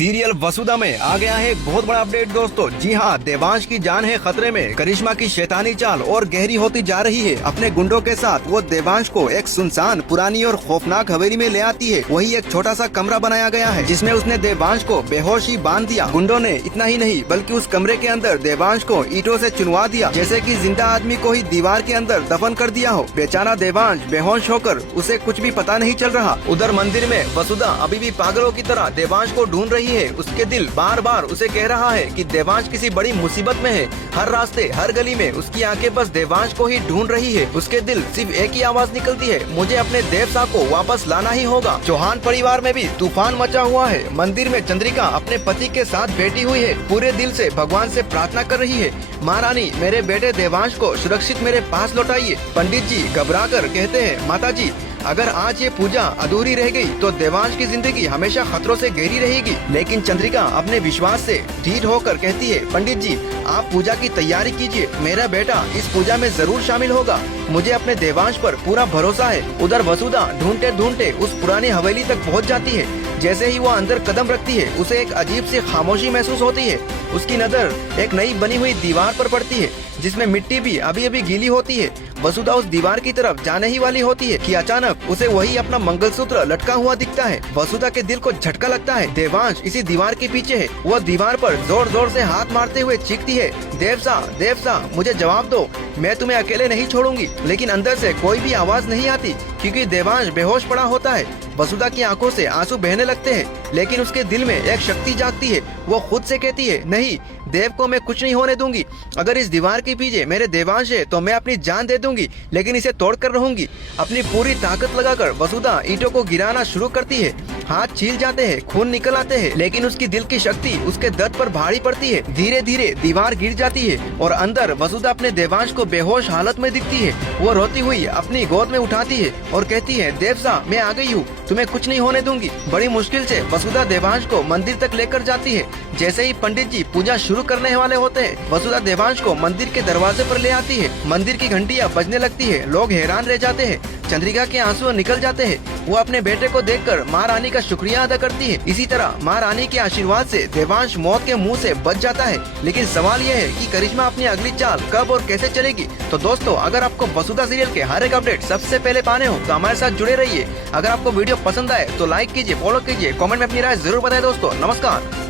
Serial वसुधा में आ गया है एक बहुत बड़ा अपडेट दोस्तों। जी हाँ, देवांश की जान है खतरे में। करिश्मा की शैतानी चाल और गहरी होती जा रही है। अपने गुंडों के साथ वो देवांश को एक सुनसान, पुरानी और खौफनाक हवेली में ले आती है। वही एक छोटा सा कमरा बनाया गया है जिसमें उसने देवांश को बेहोश ही बांध दिया। गुंडों ने इतना ही नहीं बल्कि उस कमरे के अंदर देवांश को ईंटों से चुनवा दिया, जैसे कि जिंदा आदमी को ही दीवार के अंदर दफन कर दिया हो। बेचारा देवांश बेहोश होकर उसे कुछ भी पता नहीं चल रहा। उधर मंदिर में वसुधा अभी भी पागलों की तरह देवांश को ढूंढ रही है। उसके दिल बार बार उसे कह रहा है कि देवांश किसी बड़ी मुसीबत में है। हर रास्ते, हर गली में उसकी आंखें बस देवांश को ही ढूंढ रही है। उसके दिल सिर्फ एक ही आवाज निकलती है, मुझे अपने देवता को वापस लाना ही होगा। चौहान परिवार में भी तूफान मचा हुआ है। मंदिर में चंद्रिका अपने पति के साथ बैठी हुई है, पूरे दिल से भगवान से प्रार्थना कर रही है, महारानी मेरे बेटे देवांश को सुरक्षित मेरे पास लौटाइए। पंडित जी घबराकर कहते हैं, माता जी अगर आज ये पूजा अधूरी रह गई तो देवांश की जिंदगी हमेशा खतरों से घिरी रहेगी। लेकिन चंद्रिका अपने विश्वास से ढीठ होकर कहती है, पंडित जी आप पूजा की तैयारी कीजिए, मेरा बेटा इस पूजा में जरूर शामिल होगा, मुझे अपने देवांश पर पूरा भरोसा है। उधर वसुधा ढूंढते ढूंढते उस पुरानी हवेली तक पहुंच जाती है। जैसे ही वो अंदर कदम रखती है उसे एक अजीब सी खामोशी महसूस होती है। उसकी नजर एक नई बनी हुई दीवार पर पड़ती है जिसमें मिट्टी भी अभी अभी गीली होती है। वसुधा उस दीवार की तरफ जाने ही वाली होती है कि अचानक उसे वही अपना मंगलसूत्र लटका हुआ दिखता है। वसुधा के दिल को झटका लगता है, देवांश इसी दीवार के पीछे है। वह दीवार पर जोर जोर से हाथ मारते हुए चीखती है, देवसा देवसा मुझे जवाब दो, मैं तुम्हें अकेले नहीं छोड़ूंगी। लेकिन अंदर से कोई भी आवाज नहीं आती क्योंकि देवांश बेहोश पड़ा होता है। वसुधा की आंखों से आंसू बहने लगते हैं, लेकिन उसके दिल में एक शक्ति जागती है। वो खुद से कहती है, नहीं देव को मैं कुछ नहीं होने दूंगी। अगर इस दीवार के पीछे मेरे देवांश है तो मैं अपनी जान दे दूंगी, लेकिन इसे तोड़कर रहूंगी। अपनी पूरी ताकत लगाकर वसुधा ईंटों को गिराना शुरू करती है। हाथ छील जाते हैं, खून निकल आते हैं, लेकिन उसकी दिल की शक्ति उसके दर्द पर भारी पड़ती है। धीरे धीरे दीवार गिर जाती है और अंदर वसुधा अपने देवांश को बेहोश हालत में दिखती है। वो रोती हुई अपनी गोद में उठाती है और कहती है, देवसा मैं आ गई हूँ, तुम्हें कुछ नहीं होने दूंगी। बड़ी मुश्किल से वसुधा देवांश को मंदिर तक लेकर जाती है। जैसे ही पंडित जी पूजा शुरू करने वाले होते हैं, वसुधा देवांश को मंदिर के दरवाजे पर ले आती है। मंदिर की घंटियां बजने लगती है, लोग हैरान रह जाते हैं। चंद्रिका के आंसू निकल जाते हैं। वो अपने बेटे को देखकर माँ रानी का शुक्रिया अदा करती है। इसी तरह माँ रानी के आशीर्वाद से देवांश मौत के मुंह से बच जाता है। लेकिन सवाल यह है कि करिश्मा अपनी अगली चाल कब और कैसे चलेगी। तो दोस्तों अगर आपको वसुधा सीरियल के हर एक अपडेट सबसे पहले पाने हो तो हमारे साथ जुड़े रहिए। अगर आपको वीडियो पसंद आए तो लाइक कीजिए, फॉलो कीजिए, कमेंट में अपनी राय जरूर बताएं दोस्तों। नमस्कार।